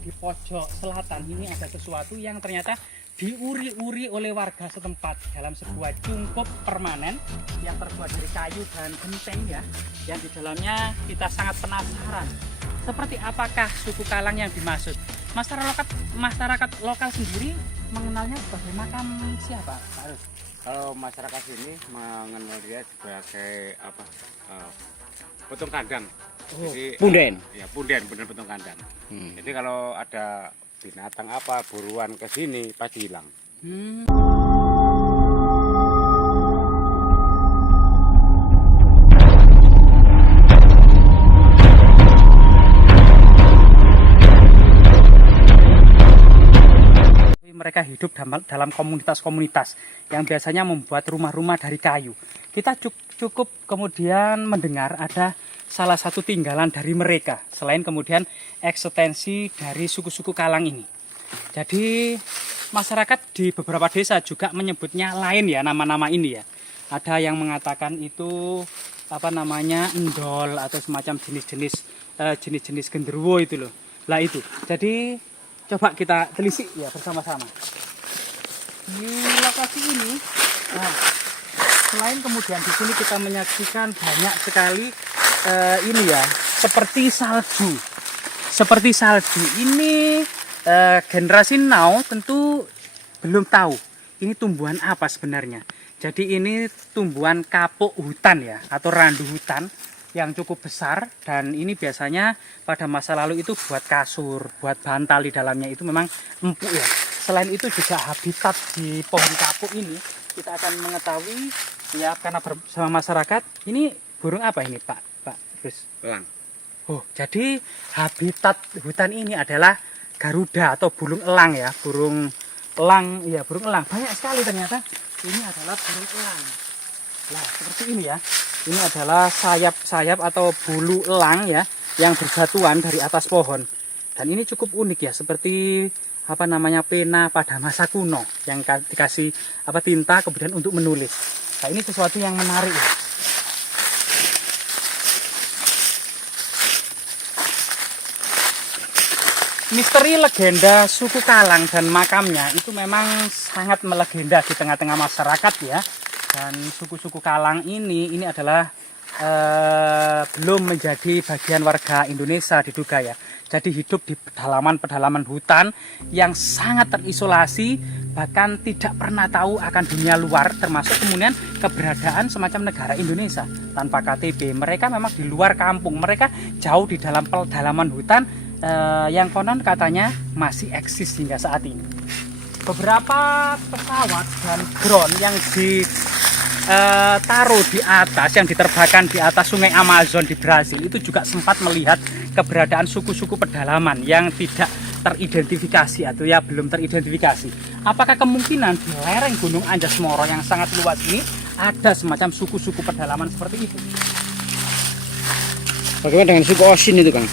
di pojok selatan ini ada sesuatu yang ternyata diuri-uri oleh warga setempat dalam sebuah cungkup permanen yang terbuat dari kayu dan genteng ya, yang di dalamnya kita sangat penasaran seperti apakah suku Kalang yang dimaksud. Masyarakat lokal sendiri mengenalnya sebagai makam siapa, Pak Arus? Kalau masyarakat sini mengenal dia sebagai apa? Putung kandang. Oh, jadi punden. Ya punden putung kandang. Jadi kalau ada binatang apa buruan ke sini pasti hilang. Mereka hidup dalam komunitas-komunitas yang biasanya membuat rumah-rumah dari kayu. Kita cukup kemudian mendengar ada salah satu tinggalan dari mereka, selain kemudian ekstensi dari suku-suku Kalang ini. Jadi masyarakat di beberapa desa juga menyebutnya lain ya, nama-nama ini ya. Ada yang mengatakan itu apa namanya endol atau semacam jenis-jenis genderuwo itu loh. Lah itu. Jadi coba kita telisik ya bersama-sama. Di lokasi ini, nah, selain kemudian di sini kita menyaksikan banyak sekali ini ya, seperti salju. Seperti salju. Ini generasi now tentu belum tahu ini tumbuhan apa sebenarnya. Jadi ini tumbuhan kapuk hutan ya, atau randu hutan yang cukup besar, dan ini biasanya pada masa lalu itu buat kasur, buat bantal di dalamnya itu memang empuk ya. Selain itu juga habitat di pohon kapuk ini kita akan mengetahui ya, karena bersama masyarakat ini burung apa ini Pak Terus? Elang. Oh, jadi habitat hutan ini adalah garuda atau burung elang ya, burung elang ya, burung elang banyak sekali ternyata. Ini adalah burung elang. Nah, seperti ini ya. Ini adalah sayap-sayap atau bulu elang ya, yang bersatuan dari atas pohon. Dan ini cukup unik ya, seperti apa namanya pena pada masa kuno yang dikasih apa tinta kemudian untuk menulis. Nah, ini sesuatu yang menarik ya. Misteri legenda suku Kalang dan makamnya itu memang sangat melegenda di tengah-tengah masyarakat ya. Dan suku-suku Kalang ini adalah belum menjadi bagian warga Indonesia diduga ya. Jadi hidup di pedalaman-pedalaman hutan yang sangat terisolasi, bahkan tidak pernah tahu akan dunia luar, termasuk kemudian keberadaan semacam negara Indonesia tanpa KTP. Mereka memang di luar kampung, mereka jauh di dalam pedalaman hutan yang konon katanya masih eksis hingga saat ini. Beberapa pesawat dan drone yang ditaruh di atas, yang diterbangkan di atas sungai Amazon di Brasil itu juga sempat melihat keberadaan suku-suku pedalaman yang tidak teridentifikasi atau ya belum teridentifikasi. Apakah kemungkinan di lereng Gunung Anjas-Moro yang sangat luas ini ada semacam suku-suku pedalaman seperti itu? Bagaimana dengan suku Osin itu, Kang?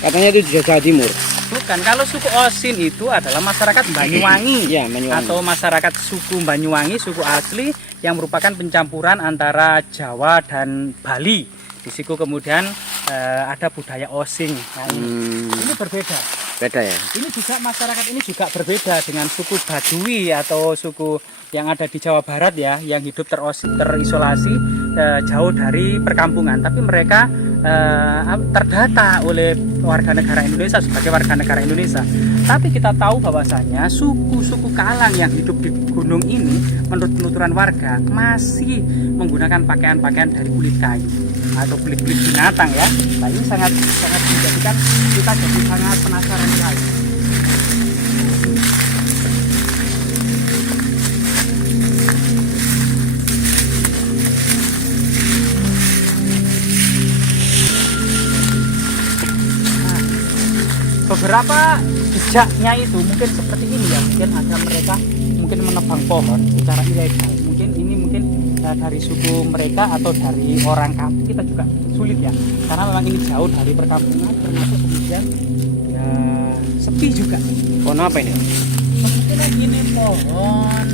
Katanya itu di Jawa Timur. Bukan, kalau suku Osin itu adalah masyarakat Banyuwangi, ya, Banyuwangi, atau masyarakat suku Banyuwangi, suku asli yang merupakan pencampuran antara Jawa dan Bali. Di situ kemudian ada budaya Osing. Nah, ini berbeda. Beda ya. Ini juga masyarakat ini juga berbeda dengan suku Baduy atau suku yang ada di Jawa Barat ya, yang hidup terisolasi jauh dari perkampungan, tapi mereka terdata oleh warga negara Indonesia sebagai warga negara Indonesia. Tapi kita tahu bahwasanya suku-suku Kalang yang hidup di gunung ini menurut penuturan warga masih menggunakan pakaian-pakaian dari kulit kayu atau kulit-kulit binatang ya. Nah, ini sangat menjadikan kita jadi sangat penasaran sekali. Beberapa jejaknya itu mungkin seperti ini ya, mungkin ada mereka mungkin menebang pohon secara ilegal, mungkin dari suku mereka atau dari orang kampung, kita juga sulit ya, karena memang ini jauh dari perkampungan, termasuk kemudian ya sepi juga. Pohon apa ini? Mungkin ini pohon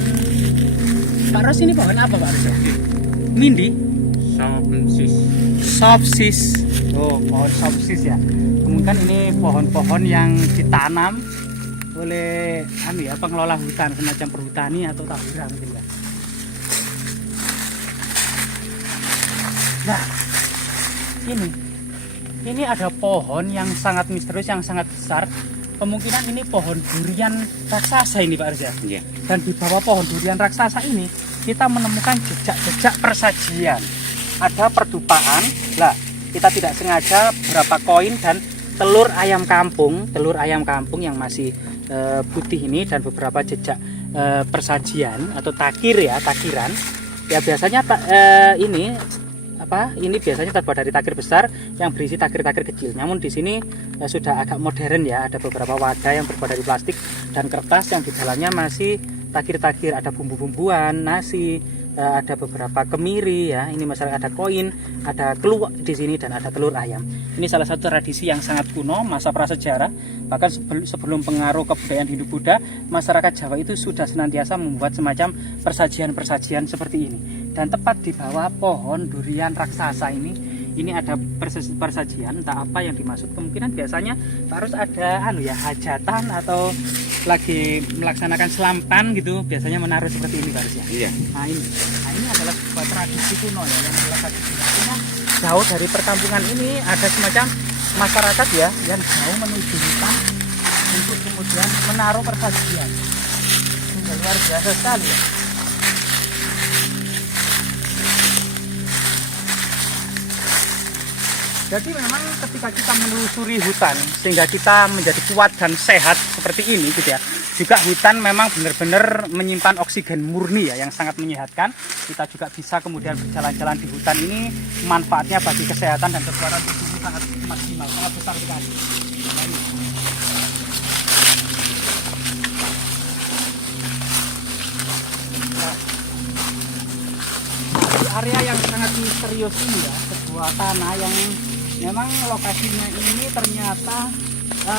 Pak Ros, ini pohon apa Pak Ros ya? Mindi? Sopsis. Sopsis. Oh, pohon sopsis ya. Kemungkinan ini pohon-pohon yang ditanam oleh pengelola hutan, semacam perhutani atau tabura mungkin ya. Nah, ini ada pohon yang sangat misterius, yang sangat besar. Kemungkinan ini pohon durian raksasa ini Pak Reza. Iya. Dan di bawah pohon durian raksasa ini kita menemukan jejak-jejak persajian. Ada perdupaan. Lah, kita tidak sengaja berapa koin dan telur ayam kampung yang masih putih ini, dan beberapa jejak persajian atau takiran. Ya biasanya ini biasanya terbuat dari takir besar yang berisi takir-takir kecil. Namun di sini sudah agak modern ya, ada beberapa wadah yang terbuat dari plastik dan kertas yang di dalamnya masih takir-takir, ada bumbu-bumbuan, nasi, ada beberapa kemiri ya. Ini masalah ada koin, ada keluak di sini, dan ada telur ayam. Ini salah satu tradisi yang sangat kuno, masa prasejarah. Bahkan sebelum pengaruh kebudayaan Hindu-Buddha, masyarakat Jawa itu sudah senantiasa membuat semacam persajian-persajian seperti ini. Dan tepat di bawah pohon durian raksasa ini ada persajian, entah apa yang dimaksud. Kemungkinan biasanya harus ada hajatan atau lagi melaksanakan selamatan gitu, biasanya menaruh seperti ini harusnya. Iya. Nah ini adalah sebuah tradisi kuno ya, yang melekat di sini. Artinya jauh dari perkampungan ini ada semacam masyarakat ya yang jauh menuju hutan untuk kemudian menaruh persajian. Ini luar biasa sekali ya. Jadi memang ketika kita menelusuri hutan sehingga kita menjadi kuat dan sehat seperti ini gitu ya. Juga hutan memang benar-benar menyimpan oksigen murni ya yang sangat menyehatkan. Kita juga bisa kemudian berjalan-jalan di hutan ini, manfaatnya bagi kesehatan dan kekuatan tubuh sangat maksimal, sangat besar sekali. Nah, di area yang sangat misterius ini ya, sebuah tanah yang memang lokasinya ini ternyata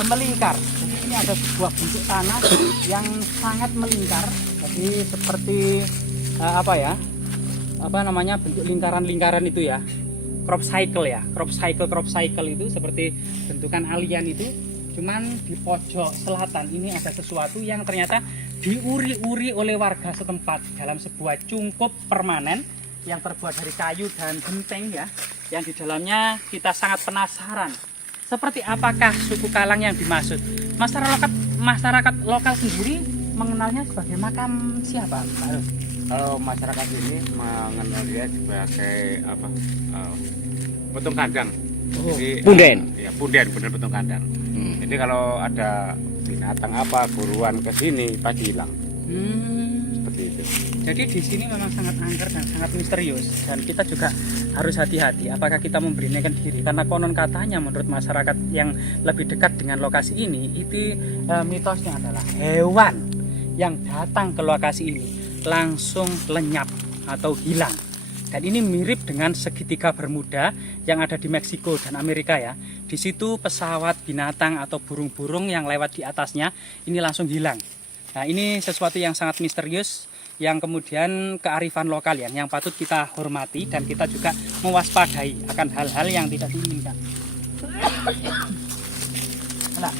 melingkar. Jadi ini ada sebuah bentuk tanah yang sangat melingkar. Jadi seperti bentuk lingkaran-lingkaran itu ya. Crop cycle itu seperti bentukan alien itu. Cuman di pojok selatan ini ada sesuatu yang ternyata diuri-uri oleh warga setempat dalam sebuah cungkup permanen yang terbuat dari kayu dan genteng ya, yang di dalamnya kita sangat penasaran seperti apakah suku Kalang yang dimaksud. Masyarakat lokal sendiri mengenalnya sebagai makam siapa, Pak Rus? Kalau masyarakat ini mengenal dia sebagai petung kandang. Jadi, Punden. Ya punden, benar petung kandang. Jadi kalau ada binatang apa buruan ke sini pasti hilang. Seperti itu. Jadi di sini memang sangat angker dan sangat misterius, dan kita juga harus hati-hati apakah kita memberanikan diri, karena konon katanya menurut masyarakat yang lebih dekat dengan lokasi ini itu mitosnya adalah hewan yang datang ke lokasi ini langsung lenyap atau hilang. Dan ini mirip dengan segitiga Bermuda yang ada di Meksiko dan Amerika ya. Di situ pesawat, binatang atau burung-burung yang lewat di atasnya ini langsung hilang. Nah, ini sesuatu yang sangat misterius yang kemudian kearifan lokal yang patut kita hormati, dan kita juga mewaspadai akan hal-hal yang tidak diinginkan. Nah,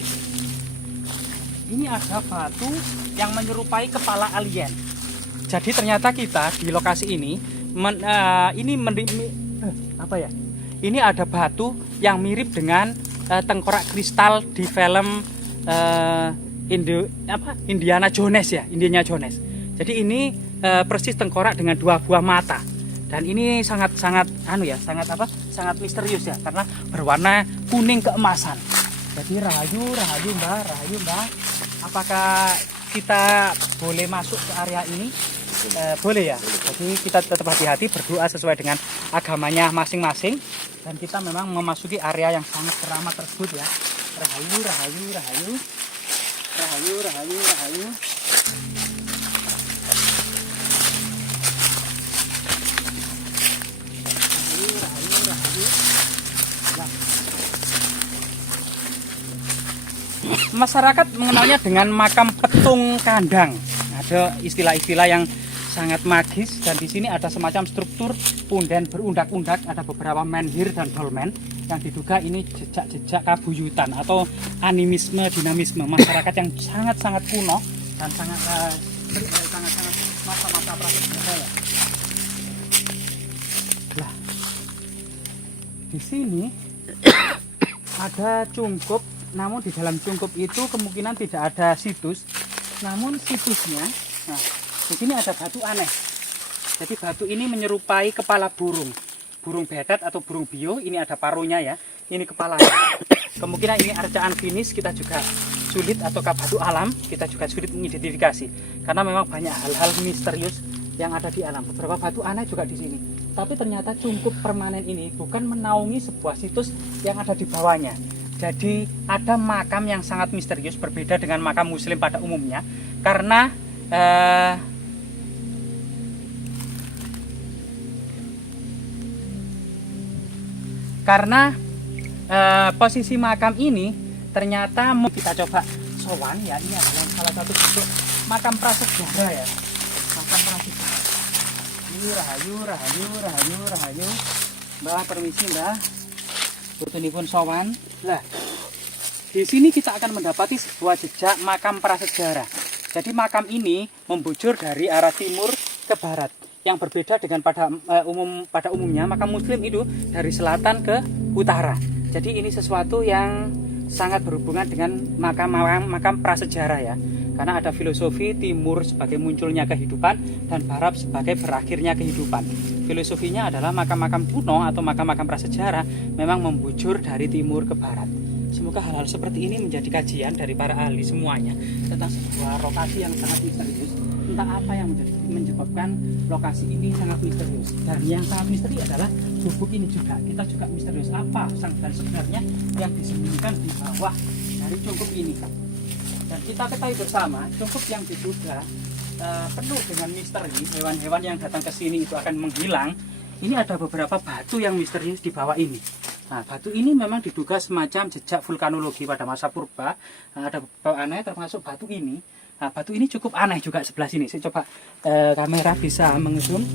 ini ada batu yang menyerupai kepala alien. Jadi ternyata kita di lokasi ini ini ada batu yang mirip dengan tengkorak kristal di film Indiana Jones ya, Indiana Jones. Jadi ini persis tengkorak dengan dua buah mata. Dan ini sangat misterius ya, karena berwarna kuning keemasan. Jadi rahayu Mbak. Apakah kita boleh masuk ke area ini? Boleh ya. Jadi kita tetap hati-hati, berdoa sesuai dengan agamanya masing-masing, dan kita memang memasuki area yang sangat keramat tersebut ya. Rahayu. Masyarakat mengenalnya dengan makam petung kandang. Ada istilah-istilah yang sangat magis, dan di sini ada semacam struktur punden berundak-undak, ada beberapa menhir dan dolmen yang diduga ini jejak-jejak kabuyutan atau animisme dinamisme masyarakat yang sangat-sangat kuno dan sangat-sangat masa-masa prasejarah ya. Nah, di sini ada cungkup, namun di dalam cungkup itu kemungkinan tidak ada situs, namun situsnya, nah di sini ada batu aneh. Jadi batu ini menyerupai kepala burung betet atau burung bio. Ini ada paruhnya ya, ini kepalanya. Kemungkinan ini arcaan finis, kita juga sulit, atau batu alam, kita juga sulit mengidentifikasi karena memang banyak hal-hal misterius yang ada di alam. Beberapa batu aneh juga di sini. Tapi ternyata cungkup permanen ini bukan menaungi sebuah situs yang ada di bawahnya. Jadi ada makam yang sangat misterius, berbeda dengan makam muslim pada umumnya, karena posisi makam ini ternyata kita coba sowan ya, ini adalah salah satu bentuk makam prasejarah ya, makam prasejarah. Ini rahayu, Mbak, permisi Mbak, putunipun sowan. Lah, di sini kita akan mendapati sebuah jejak makam prasejarah. Jadi makam ini membujur dari arah timur ke barat, yang berbeda dengan pada umumnya makam muslim itu dari selatan ke utara. Jadi ini sesuatu yang sangat berhubungan dengan makam prasejarah ya, karena ada filosofi timur sebagai munculnya kehidupan dan barat sebagai berakhirnya kehidupan. Filosofinya adalah makam-makam kuno atau makam-makam prasejarah memang membujur dari timur ke barat. Semoga hal-hal seperti ini menjadi kajian dari para ahli semuanya tentang sebuah lokasi yang sangat misterius, tentang apa yang menyebabkan lokasi ini sangat misterius. Dan yang sangat misteri adalah gubuk ini juga, kita juga misterius, apa dan sebenarnya yang disembunyikan di bawah dari cungkup ini. Dan kita ketahui bersama, cungkup yang diduga penuh dengan misteri, hewan-hewan yang datang ke sini itu akan menghilang. Ini ada beberapa batu yang misterius di bawah ini. Nah, batu ini memang diduga semacam jejak vulkanologi pada masa purba. Nah, ada beberapa aneh termasuk batu ini. Nah, batu ini cukup aneh juga sebelah sini. Saya coba kamera bisa mengzoom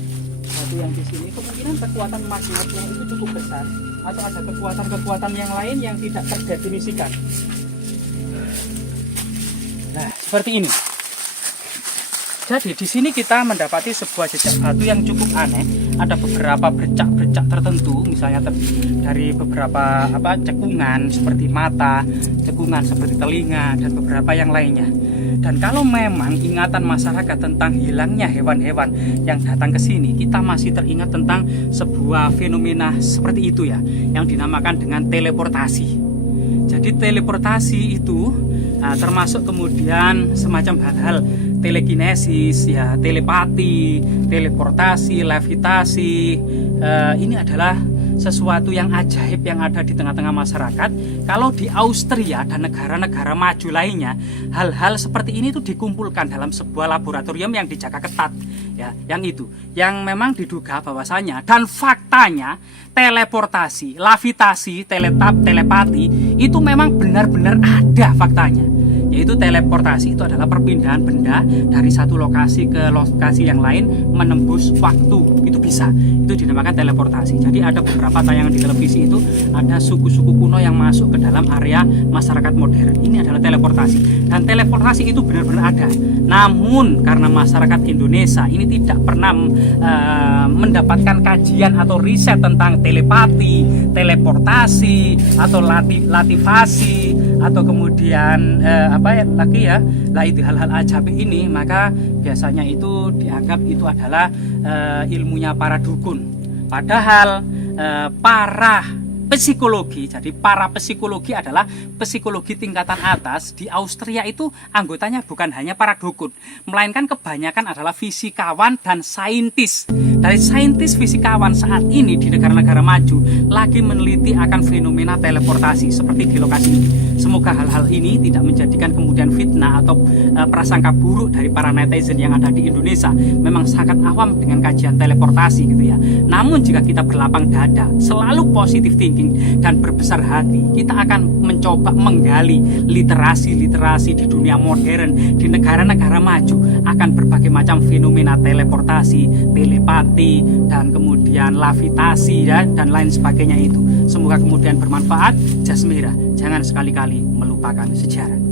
batu yang di sini. Kemungkinan kekuatan magnetnya itu cukup besar, atau ada kekuatan-kekuatan yang lain yang tidak terdefinisikan. Nah, seperti ini. Jadi di sini kita mendapati sebuah jejak batu yang cukup aneh. Ada beberapa bercak-bercak tertentu, misalnya dari beberapa cekungan seperti mata, cekungan seperti telinga, dan beberapa yang lainnya. Dan kalau memang ingatan masyarakat tentang hilangnya hewan-hewan yang datang ke sini, kita masih teringat tentang sebuah fenomena seperti itu ya, yang dinamakan dengan teleportasi. Jadi teleportasi itu termasuk kemudian semacam hal-hal telekinesis, ya, telepati, teleportasi, levitasi. Ini adalah sesuatu yang ajaib yang ada di tengah-tengah masyarakat. Kalau di Austria dan negara-negara maju lainnya, hal-hal seperti ini itu dikumpulkan dalam sebuah laboratorium yang dijaga ketat, ya, yang memang diduga bahwasanya dan faktanya teleportasi, levitasi, telepati itu memang benar-benar ada faktanya. Yaitu teleportasi itu adalah perpindahan benda dari satu lokasi ke lokasi yang lain menembus waktu. Itu bisa, itu dinamakan teleportasi. Jadi ada beberapa tayangan di televisi itu ada suku-suku kuno yang masuk ke dalam area masyarakat modern. Ini adalah teleportasi, dan teleportasi itu benar-benar ada. Namun karena masyarakat Indonesia ini tidak pernah mendapatkan kajian atau riset tentang telepati, teleportasi, atau lativasi, atau kemudian lah itu hal-hal ajaib ini, maka biasanya itu dianggap itu adalah ilmunya para dukun. Padahal para psikologi, jadi para psikologi adalah psikologi tingkatan atas. Di Austria itu anggotanya bukan hanya para dukun, melainkan kebanyakan adalah fisikawan dan saintis. Dari saintis fisikawan saat ini di negara-negara maju lagi meneliti akan fenomena teleportasi seperti di lokasi ini. Semoga hal-hal ini tidak menjadikan kemudian fitnah atau prasangka buruk dari para netizen yang ada di Indonesia. Memang sangat awam dengan kajian teleportasi gitu ya. Namun jika kita berlapang dada, selalu positive thinking dan berbesar hati, kita akan mencoba menggali literasi di dunia modern, di negara-negara maju akan berbagai macam fenomena teleportasi, telepati, dan kemudian lavitasi ya, dan lain sebagainya itu. Semoga kemudian bermanfaat. Jas Merah, jangan sekali-kali melupakan sejarah.